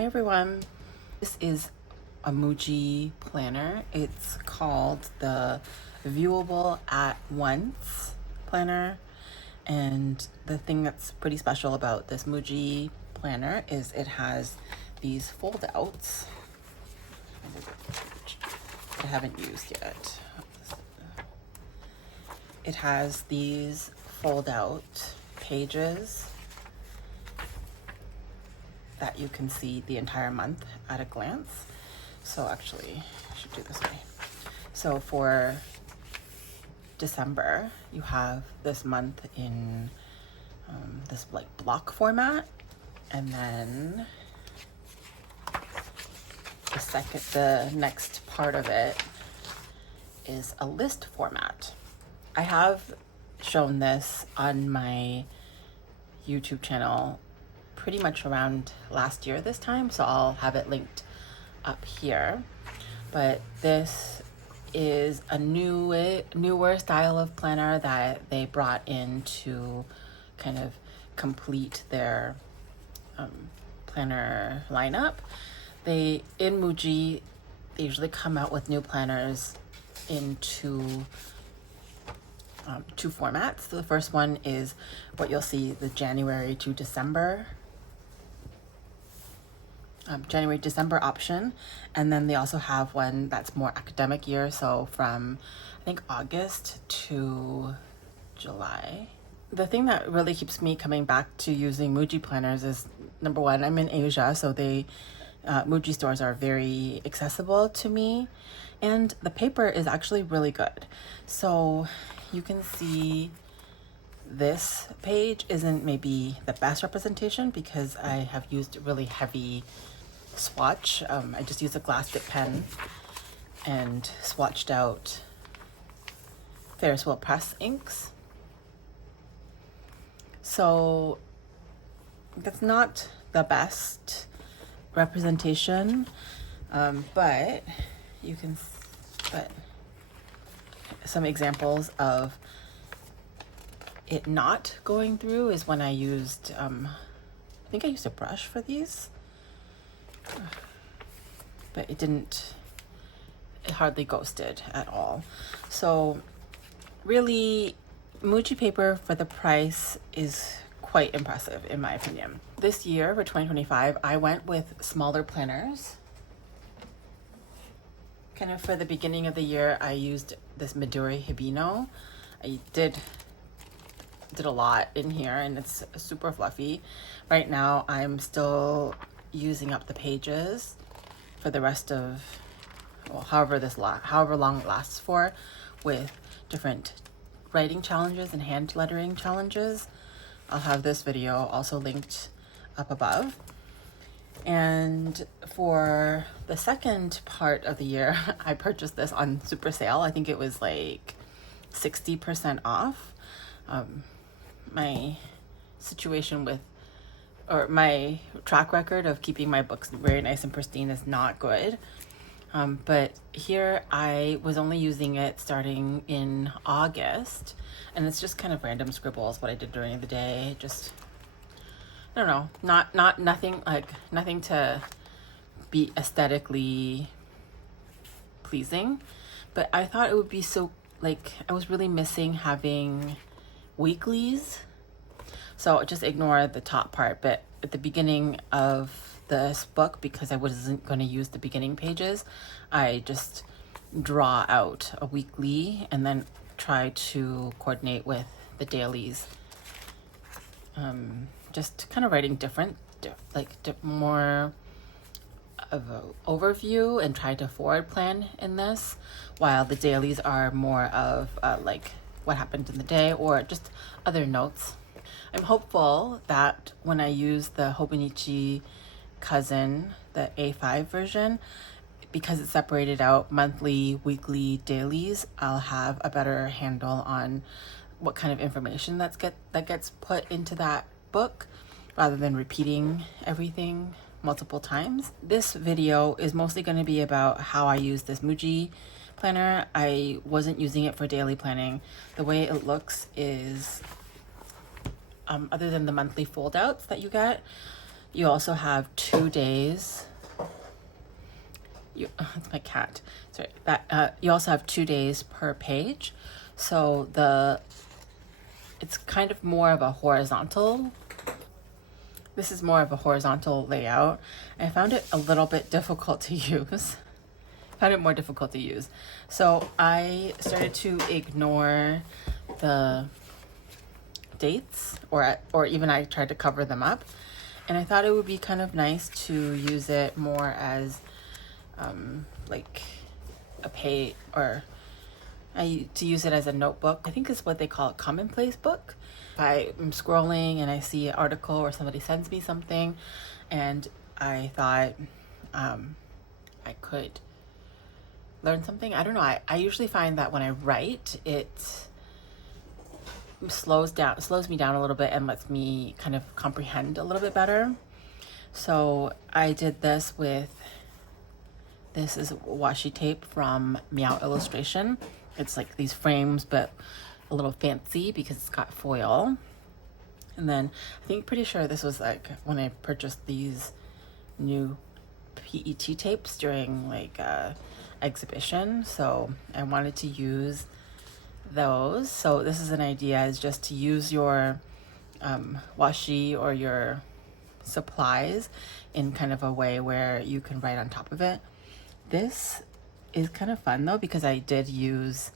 Hi everyone, this is a MUJI planner. It's called the Viewable at Once planner, and the thing that's pretty special about this MUJI planner is it has these fold outs I haven't used yet. It has these fold out pages that you can see the entire month at a glance. So actually, I should do this way. So for December, you have this month in this like block format, and then the next part of it is a list format. I have shown this on my YouTube channel pretty much around last year this time, so I'll have it linked up here. But this is a newer style of planner that they brought in to kind of complete their planner lineup. In MUJI, they usually come out with new planners in two formats. So the first one is what you'll see, the January to December option, and then they also have one that's more academic year, so from I think August to July. The thing that really keeps me coming back to using MUJI planners is, number one, I'm in Asia, so MUJI stores are very accessible to me, and the paper is actually really good. So you can see this page isn't maybe the best representation because I have used really heavy swatch. I just used a glass dip pen and swatched out Ferris wheel press inks. So that's not the best representation, but some examples of it not going through is when I used, I think I used a brush for these, but it hardly ghosted at all. So really, MUJI paper for the price is quite impressive in my opinion. This year for 2025, I went with smaller planners. Kind of for the beginning of the year, I used this Midori Hibino. I did a lot in here and it's super fluffy. Right now, I'm still using up the pages for the rest of, well, however long it lasts for, with different writing challenges and hand lettering challenges. I'll have this video also linked up above. And for the second part of the year, I purchased this on super sale. I think it was like 60% off. My situation my track record of keeping my books very nice and pristine is not good. But here I was only using it starting in August, and it's just kind of random scribbles, what I did during the day. Just, I don't know, nothing to be aesthetically pleasing, but I thought it would be so, I was really missing having weeklies. So just ignore the top part, but at the beginning of this book, because I wasn't going to use the beginning pages, I just draw out a weekly and then try to coordinate with the dailies. Just kind of writing more of an overview and try to forward plan in this, while the dailies are more of what happened in the day or just other notes. I'm hopeful that when I use the Hobonichi cousin, the A5 version, because it's separated out monthly, weekly, dailies, I'll have a better handle on what kind of information that gets put into that book, rather than repeating everything multiple times. This video is mostly going to be about how I use this MUJI planner. I wasn't using it for daily planning. The way it looks is, other than the monthly fold outs that you get, You also have 2 days. That's my cat. Sorry. That you also have 2 days per page. So it's kind of more of a horizontal. This is more of a horizontal layout. I found it a little bit difficult to use. Found it more difficult to use. So I started to ignore the dates, or even I tried to cover them up. And I thought it would be kind of nice to use it more as like a to use it as a notebook. I think is what they call it, commonplace book. If I'm scrolling and I see an article or somebody sends me something, and I thought I could learn something. I don't know. I usually find that when I write, it slows me down a little bit and lets me kind of comprehend a little bit better. So I did this with, this is washi tape from Meow Illustration. It's like these frames, but a little fancy because it's got foil. And then pretty sure this was like when I purchased these new PET tapes during like a exhibition. So I wanted to use those. So this is an idea, is just to use your washi or your supplies in kind of a way where you can write on top of it. This is kind of fun though, because I did use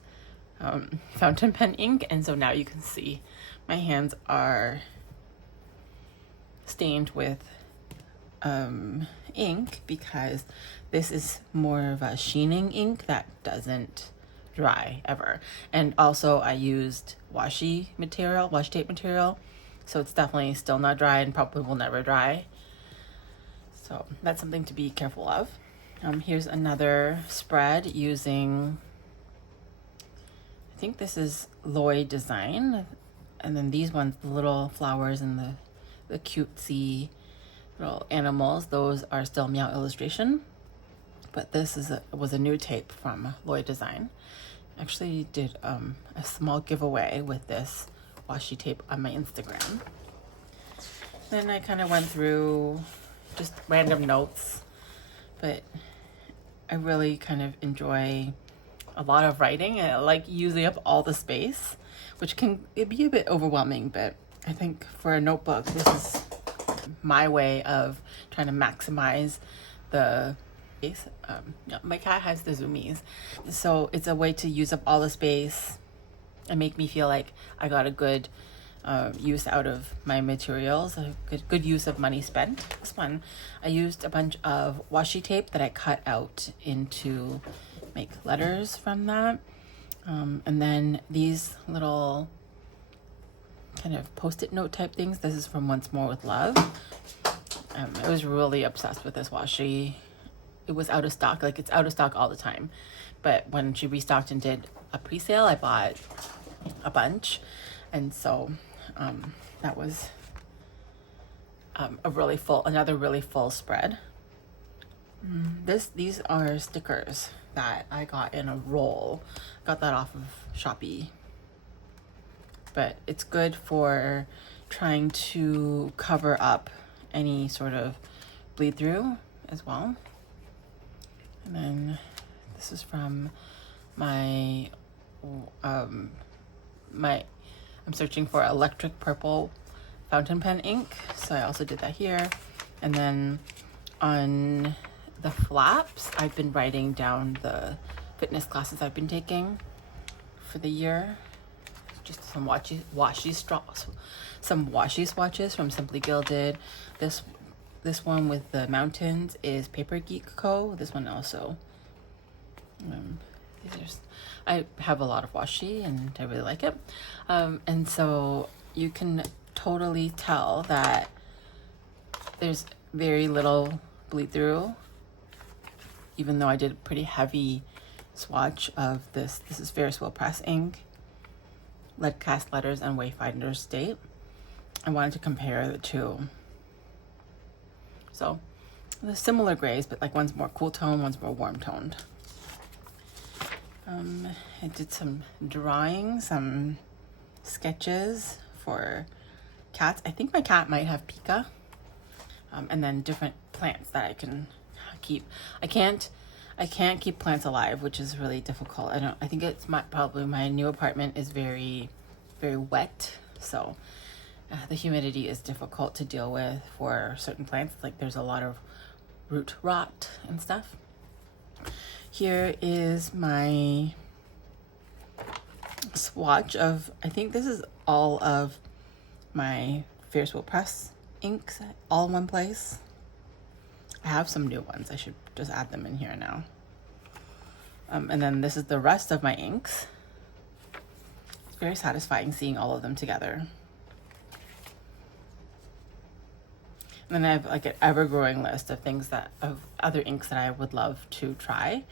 fountain pen ink, and so now you can see my hands are stained with ink, because this is more of a sheening ink that doesn't dry ever. And also I used washi tape material, so it's definitely still not dry and probably will never dry. So that's something to be careful of. Here's another spread using, I think this is Lloyd Design, and then these ones, the little flowers and the cutesy little animals, those are still Meow Illustration. But this was a new tape from Lloyd Design. Actually did a small giveaway with this washi tape on my Instagram. Then I kind of went through just random notes, but I really kind of enjoy a lot of writing, and I like using up all the space, which can be a bit overwhelming, but I think for a notebook, this is my way of trying to maximize the space. My cat has the zoomies, so it's a way to use up all the space and make me feel like I got a good use out of my materials, a good use of money spent. This one, I used a bunch of washi tape that I cut out into make letters from that. And then these little kind of post-it note type things. This is from Once More with Love. I was really obsessed with this washi. It was out of stock, like it's out of stock all the time. But when she restocked and did a pre-sale, I bought a bunch. And so that was another really full spread. These are stickers that I got in a roll. Got that off of Shopee. But it's good for trying to cover up any sort of bleed through as well. And then this is from my I'm searching for electric purple fountain pen ink, so I also did that here. And then on the flaps, I've been writing down the fitness classes I've been taking for the year. Just some washi swatches from Simply Gilded. This one with the mountains is Paper Geek Co. This one also. I have a lot of washi and I really like it. And so you can totally tell that there's very little bleed through, even though I did a pretty heavy swatch of this. This is Ferris Wheel Press ink, lead cast letters, and Wayfinder's State. I wanted to compare the two. So they're similar grays, but like one's more cool tone, one's more warm toned. I did some drawing, some sketches for cats. I think my cat might have pica. and then different plants that I can keep. I can't keep plants alive, which is really difficult. I think it's probably my new apartment is very, very wet, so the humidity is difficult to deal with for certain plants. Like there's a lot of root rot and stuff. Here is my swatch of, I think this is all of my Ferris Wheel Press inks all in one place. I have some new ones. I should just add them in here now. And then this is the rest of my inks. It's very satisfying seeing all of them together. And then I have like an ever-growing list of things of other inks that I would love to try.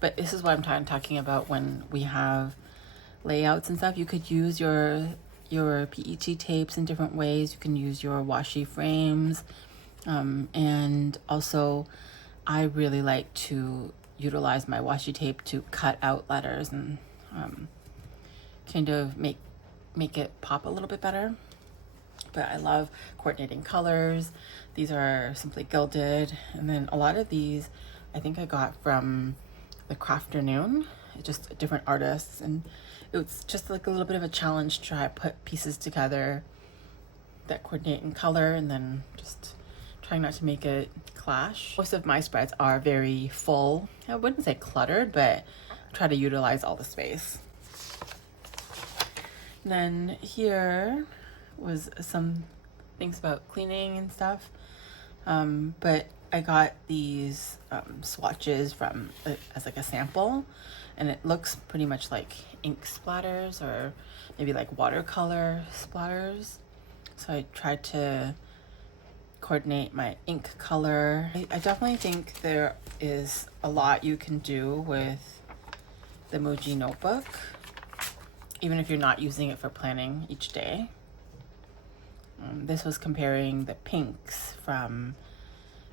But this is what I'm talking about when we have layouts and stuff. You could use your PET tapes in different ways. You can use your washi frames. And also I really like to utilize my washi tape to cut out letters and kind of make it pop a little bit better. But I love coordinating colors. These are simply gilded, and then a lot of these I think I got from the Crafternoon, just different artists, and it was just like a little bit of a challenge to try to put pieces together that coordinate in color, and then just trying not to make it clash. Most of my spreads are very full. I wouldn't say cluttered, but try to utilize all the space. And then here was some things about cleaning and stuff. But I got these swatches from as like a sample, and it looks pretty much like ink splatters or maybe like watercolor splatters. So I tried to coordinate my ink color. I definitely think there is a lot you can do with the MUJI notebook, even if you're not using it for planning each day. This was comparing the pinks from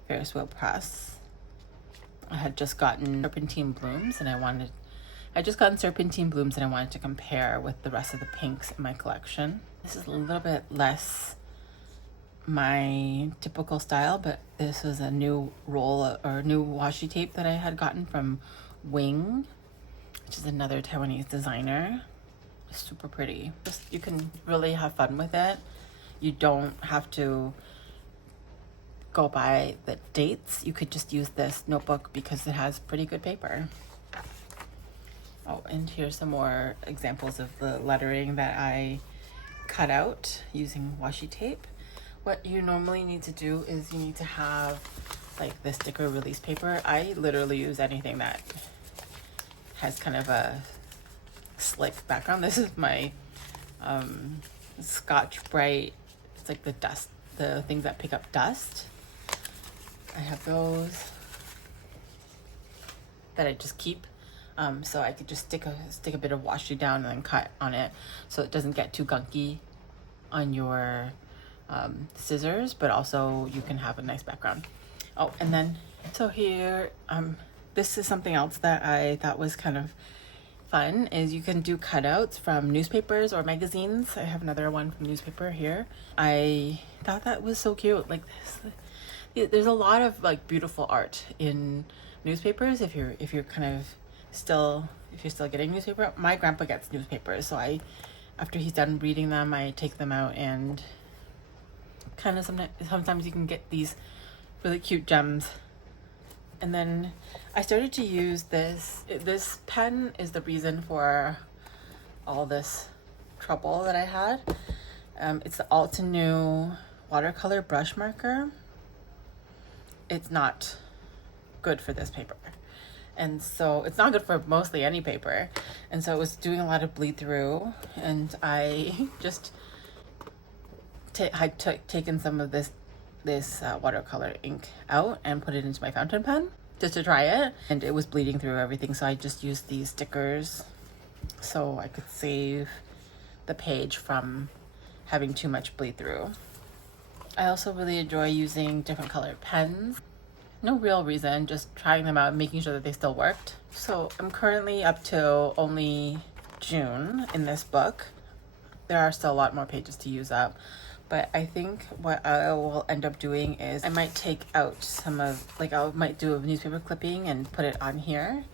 Ferris Wheel Press. I had just gotten serpentine blooms, and I wanted to compare with the rest of the pinks in my collection. This is a little bit less my typical style, but this was a new roll or new washi tape that I had gotten from Wing, which is another Taiwanese designer. It's super pretty. You can really have fun with it. You don't have to go by the dates. You could just use this notebook because it has pretty good paper. Oh, and here's some more examples of the lettering that I cut out using washi tape. What you normally need to do is you need to have like the sticker release paper. I literally use anything that has kind of a slick background. This is my Scotch Brite. It's like the dust, the things that pick up dust. I have those that I just keep, so I could just stick a bit of washi down and then cut on it, so it doesn't get too gunky on your scissors, but also you can have a nice background. Oh, and then so here, this is something else that I thought was kind of fun, is you can do cutouts from newspapers or magazines. I have another one from newspaper here. I thought that was so cute. Like this, there's a lot of like beautiful art in newspapers. If you're kind of still getting newspaper. My grandpa gets newspapers, so after he's done reading them, I take them out and kind of sometimes you can get these really cute gems. And then I started to use this pen is the reason for all this trouble that I had. It's the Altenew watercolor brush marker. It's not good for this paper. And so it's not good for mostly any paper. And so it was doing a lot of bleed through, and I just had taken some of this watercolor ink out and put it into my fountain pen just to try it, and it was bleeding through everything, so I just used these stickers so I could save the page from having too much bleed through. I also really enjoy using different colored pens. No real reason, just trying them out, making sure that they still worked. So I'm currently up to only June in this book. There are still a lot more pages to use up, But I think what I will end up doing is I might take out some of, like I might do a newspaper clipping and put it on here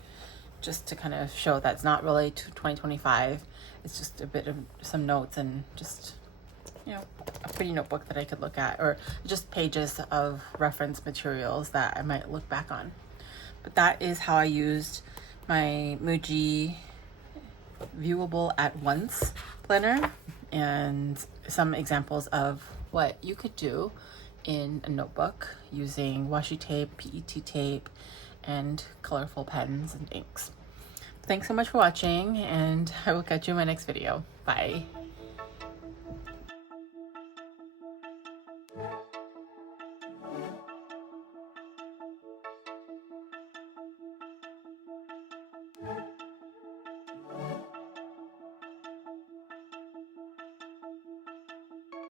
just to kind of show that it's not really to 2025. It's just a bit of some notes and just, you know, a pretty notebook that I could look at, or just pages of reference materials that I might look back on. But that is how I used my MUJI Viewable at Once planner, and some examples of what you could do in a notebook using washi tape, PET tape, and colorful pens and inks. Thanks so much for watching, and I will catch you in my next video. Bye.